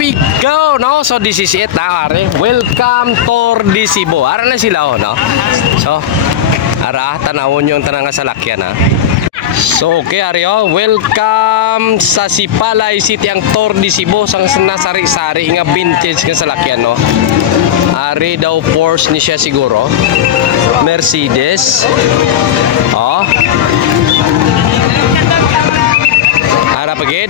we go, no? So this is it, are. Welcome Tour de Cebu. Ara na sila, no? So, ara, tanawon yung tanang salakyan, ha? So, okay, Aryo. Welcome sa Sipalay City ang Tour de Cebu. Sang nasari-sari nga vintage nga salakyan, no? Ari daw Porsche ni siya siguro. Mercedes. Oh. Ara pagid.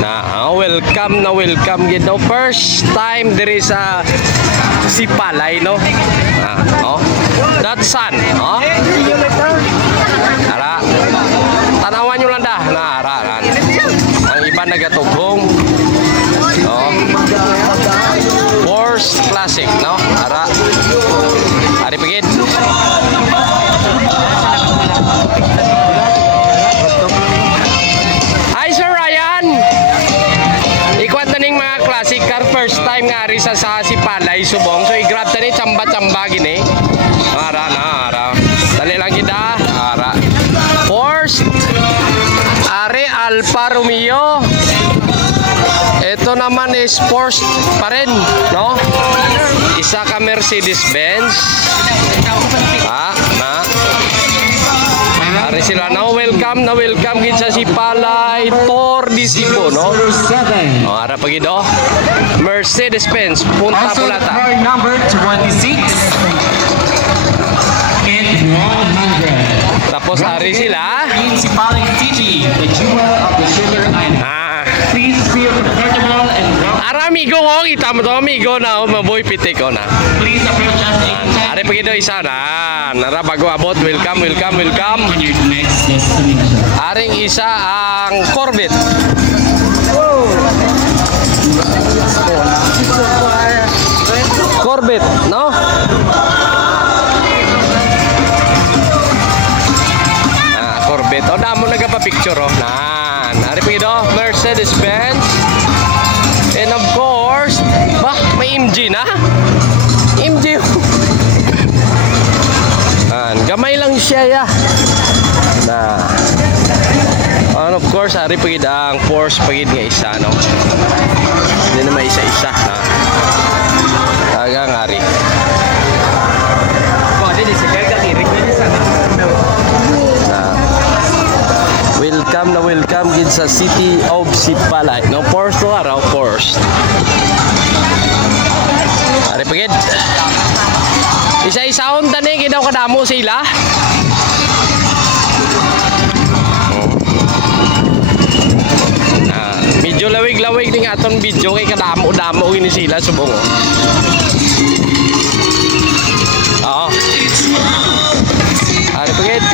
Na welcome gid no. First time there is a Sipalay, no. Oh. That's sun, oh. Ara. Tanawan nyo lang dah. Nah, ara. Ang iba nagatugong. Oh. Porsche Classic, no. Ara. Ari pagid. Hi, Sir Ryan. Ikwat na ning mga classic car. First time nga ari sa Sipalay, Subong. So, i-grab ta ni chamba-chamba gini. Ara. Dali lang kita. Ara. Porsche. Ari Alfa Romeo. Ito naman is Porsche pa rin, no? Isa ka Mercedes-Benz. Ari sila na welcome gid sa Sipalay Tour de Cebu, no? Oh, ara pagid do. Mercedes-Benz Punta Bulata. Number 26 and 100. Tapos ari sila. Sipalay City, the jewel of the Sugar Island. Please feel comfortable and ara amigo ko, kita mo to amigo na, maboy pitik ko na. please approach us anytime. Ari pagid do isa na. Nara bago abot, welcome. On your next destination. Aring isa ang Corvette. Corvette, no? Corvette. O, damo nagpa-picture, oh. Ari pagid do, Mercedes-Benz. And of course, may MG na. MG. Gamay lang siya, ya. And of course, ari pagid ang Porsche pagid nga isa, no? Hindi na may isa-isa, na. Tagang ari. Welcome gid sa City of Sipalay. No, Porsche to araw, Porsche. Ari pagid. Isa-isaon tani kidaw kadamo sila. Medyo lawig-lawig ning aton video kay kadamo-damo gini sila subong. Oo. Ari pagid.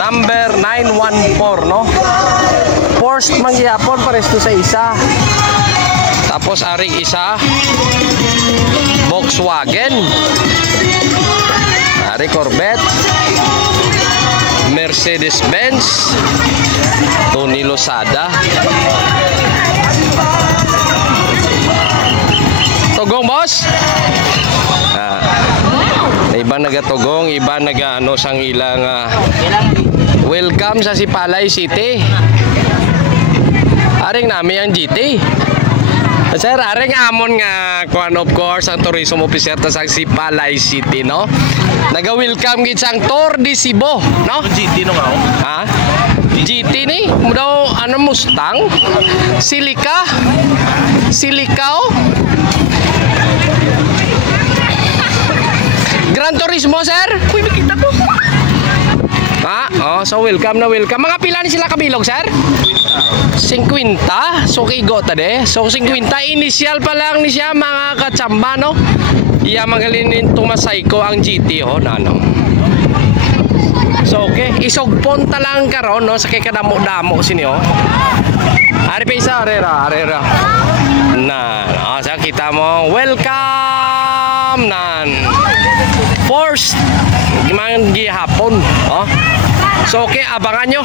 Number 914, no? Porsche mangyapon pares to sa isa. Tapos aring isa Volkswagen. Ari Corvette. Mercedes-Benz. Tony Losada. Tugong, boss? Iba nagatugong, iba nagaano sang ilang welcome sa Sipalay City. Aring nami ang GT. Sir, aring amon nga kuan of course ang tourism officer ta sa Sipalay City, no? Naga-welcome gid sang Tour de Cebu, no? GT no nga. Ha? GT ni, mo daw ano Mustang? Silika oh. Gran Turismo, sir. Uy, makita ko. So welcome. Mga pila ni sila kabilog, sir? 50. So kigo ta de. So 50 initial pa lang ni siya mga katsamba, no? Iya magalinin tumasay ko ang GT, ho, nano. So okay, isogpon ta lang karon, no, sa kay kadamo-damo sini, oh. Ari pa isa, arera. Sa kita mo, welcome Porsche gimana gihapon, oh. So okay, abangan nyo.